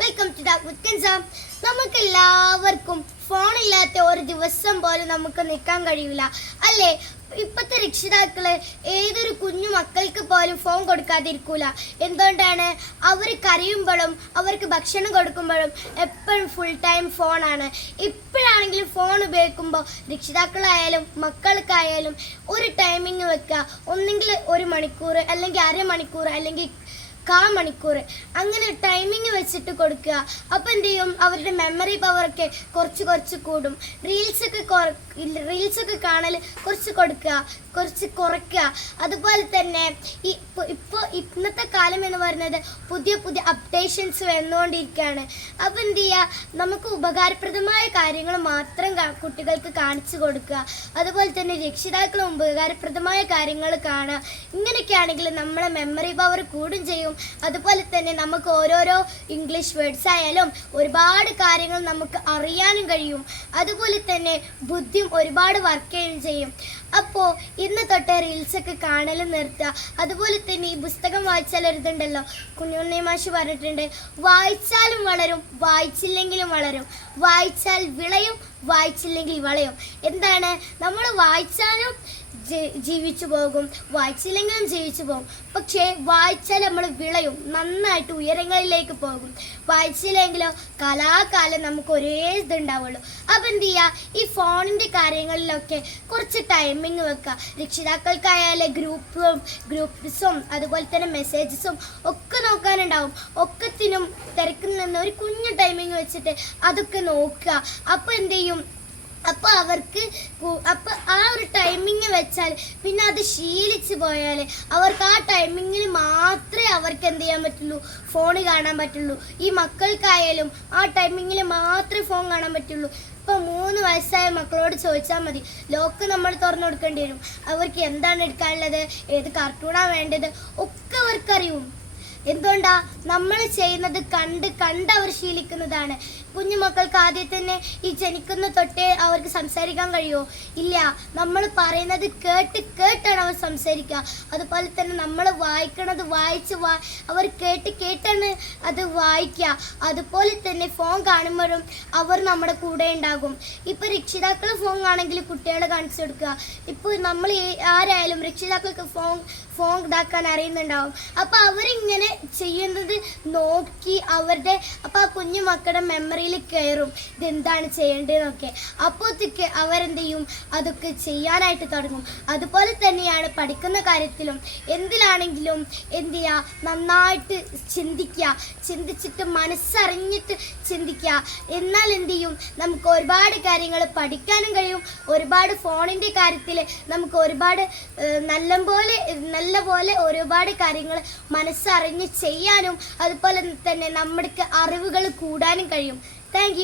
Welcome to ദാക്സാം നമുക്ക് എല്ലാവർക്കും ഫോണില്ലാത്ത ഒരു ദിവസം പോലും നമുക്ക് നിൽക്കാൻ കഴിയില്ല അല്ലേ? ഇപ്പോഴത്തെ രക്ഷിതാക്കൾ ഏതൊരു കുഞ്ഞു മക്കൾക്ക് പോലും ഫോൺ കൊടുക്കാതിരിക്കൂല. എന്തുകൊണ്ടാണ്? അവർ കരയുമ്പോഴും അവർക്ക് ഭക്ഷണം കൊടുക്കുമ്പോഴും എപ്പോഴും ഫുൾ ടൈം ഫോണാണ് ഇപ്പോഴാണെങ്കിലും ഫോൺ ഉപയോഗിക്കുമ്പോൾ രക്ഷിതാക്കളായാലും മക്കൾക്കായാലും ഒരു ടൈമിങ് വെക്കുക ഒന്നെങ്കിൽ ഒരു മണിക്കൂർ അല്ലെങ്കിൽ അരമണിക്കൂർ അല്ലെങ്കിൽ കാ മണിക്കൂർ അങ്ങനെ ടൈമിങ് വെച്ചിട്ട് കൊടുക്കുക. അപ്പോൾ എന്ത് ചെയ്യും? അവരുടെ മെമ്മറി പവറൊക്കെ കുറച്ച് കുറച്ച് കൂടും. റീൽസൊക്കെ റീൽസൊക്കെ കാണൽ കുറച്ച് കൊടുക്കുക കുറച്ച് കുറയ്ക്കുക. അതുപോലെ തന്നെ ഈ ഇപ്പോൾ ഇന്നത്തെ കാലം എന്ന് പറയുന്നത് പുതിയ പുതിയ അപ്ഡേഷൻസ് വന്നുകൊണ്ടിരിക്കുകയാണ്. അപ്പോൾ എന്ത് ചെയ്യുക? നമുക്ക് ഉപകാരപ്രദമായ കാര്യങ്ങൾ മാത്രം കുട്ടികൾക്ക് കാണിച്ചു കൊടുക്കുക. അതുപോലെ തന്നെ രക്ഷിതാക്കളും ഉപകാരപ്രദമായ കാര്യങ്ങൾ കാണുക. ഇങ്ങനെയൊക്കെ ആണെങ്കിൽ നമ്മളെ മെമ്മറി പവർ കൂടും ചെയ്യും. അതുപോലെ തന്നെ നമുക്ക് ഓരോരോ ഇംഗ്ലീഷ് വേർഡ്സ് ആയാലും ഒരുപാട് കാര്യങ്ങൾ നമുക്ക് അറിയാനും കഴിയും. അതുപോലെ തന്നെ ബുദ്ധിയും ഒരുപാട് വർക്ക് ചെയ്യുകയും ചെയ്യും. അപ്പോൾ ഇന്ന് തൊട്ട് റീൽസൊക്കെ കാണലും നിർത്തുക. അതുപോലെ തന്നെ ഈ പുസ്തകം വായിച്ചാൽ ഒരുതുണ്ടല്ലോ? കുഞ്ഞുണ്ണി മാഷ് പറഞ്ഞിട്ടുണ്ട് വായിച്ചാലും വളരും വായിച്ചില്ലെങ്കിലും വളരും. വായിച്ചാൽ വിളയും വായിച്ചില്ലെങ്കിൽ വളയും. എന്താണ്? നമ്മൾ വായിച്ചാലും ജീവിച്ചു പോകും. വായിച്ചില്ലെങ്കിലും ജീവിച്ചു പോകും. പക്ഷേ വായിച്ചാൽ നമ്മൾ വിളയും. നന്നായിട്ട് ഉയരങ്ങളിലേക്ക് പോകും. വായിച്ചില്ലെങ്കിലോ കലാകാലം നമുക്ക് ഒരേ ഇതുണ്ടാവുള്ളൂ. അപ്പം എന്ത് ചെയ്യുക ഈ ഫോണിന്റെ കാര്യങ്ങളിലൊക്കെ കുറച്ച് ടൈമിങ് വെക്കുക. രക്ഷിതാക്കൾക്കായാലും ഗ്രൂപ്പും ഗ്രൂപ്പ്സും അതുപോലെ തന്നെ മെസ്സേജസും ഒക്കെ നോക്കാനുണ്ടാവും. ഒക്കത്തിനും തിരക്കിൽ നിന്ന് ഒരു കുഞ്ഞു ടൈമിങ് വെച്ചിട്ട് അതൊക്കെ നോക്കുക. അപ്പോൾ എന്ത് ചെയ്യും? അപ്പൊ അവർക്ക് അപ്പോൾ അപ്പൊ ആ ഒരു ടൈമിങ് വെച്ചാൽ പിന്നെ അത് ശീലിച്ചു പോയാൽ അവർക്ക് ആ ടൈമിങ്ങിൽ മാത്രമേ അവർക്ക് എന്ത് ചെയ്യാൻ പറ്റുള്ളൂ? ഫോൺ കാണാൻ പറ്റുള്ളൂ. ഈ മക്കൾക്കായാലും ആ ടൈമിങ്ങിൽ മാത്രമേ ഫോൺ കാണാൻ പറ്റുള്ളൂ. ഇപ്പൊ മൂന്ന് വയസ്സായ മക്കളോട് ചോദിച്ചാൽ മതി. ലോക്ക് നമ്മൾ തുറന്നു കൊടുക്കേണ്ടി വരും. അവർക്ക് എന്താണ് എടുക്കാനുള്ളത്? ഏത് കാർട്ടൂണാണ് വേണ്ടത്? ഒക്കെ അവർക്കറിയും. എന്തുകൊണ്ടാ നമ്മൾ ചെയ്യുന്നത് കണ്ട് കണ്ട് അവർ ശീലിക്കുന്നതാണ്? കുഞ്ഞു മക്കൾക്ക് ആദ്യം തന്നെ ഈ ജനിക്കുന്ന തൊട്ടേ അവർക്ക് സംസാരിക്കാൻ കഴിയുമോ ഇല്ല. നമ്മൾ പറയുന്നത് കേട്ട് കേട്ടാണ് അവർ സംസാരിക്കുക. അതുപോലെ തന്നെ നമ്മൾ വായിക്കണത് വായിച്ച് അവർ കേട്ട് കേട്ടാണ് അത് വായിക്കുക. അതുപോലെ തന്നെ ഫോൺ കാണുമ്പോഴും അവർ നമ്മുടെ കൂടെ ഉണ്ടാകും. ഇപ്പൊ രക്ഷിതാക്കൾ ഫോൺ ആണെങ്കിൽ കുട്ടികളെ കാണിച്ചു കൊടുക്കുക. ഇപ്പോൾ നമ്മൾ ആരായാലും രക്ഷിതാക്കൾക്ക് ഫോൺ ഫോൺ ഇതാക്കാൻ അറിയുന്നുണ്ടാവും. അപ്പൊ അവരിങ്ങനെ ചെയ്യുന്നത് നോക്കി അവരുടെ അപ്പൊ ആ കുഞ്ഞു മക്കളുടെ മെമ്മറിയിൽ കയറും ഇതെന്താണ് ചെയ്യേണ്ടതെന്നൊക്കെ. അപ്പോഴത്തേക്ക് അവരെന്ത് ചെയ്യും? അതൊക്കെ ചെയ്യാനായിട്ട് തുടങ്ങും. അതുപോലെ തന്നെയാണ് പഠിക്കുന്ന കാര്യത്തിലും എന്തിലാണെങ്കിലും എന്ത് ചെയ്യുക നന്നായിട്ട് ചിന്തിക്കുക. ചിന്തിച്ചിട്ട് മനസ്സറിഞ്ഞിട്ട് ചിന്തിക്കുക. എന്നാൽ എന്ത് ചെയ്യും? നമുക്ക് ഒരുപാട് കാര്യങ്ങൾ പഠിക്കാനും കഴിയും. ഒരുപാട് ഫോണിന്റെ കാര്യത്തിൽ നമുക്ക് ഒരുപാട് നല്ല പോലെ നല്ല പോലെ ഒരുപാട് കാര്യങ്ങൾ മനസ്സറിഞ്ഞ് ചെയ്യാനും അതുപോലെ തന്നെ നമ്മുടെ അറിവുകൾ കൂടാനും കഴിയും. താങ്ക്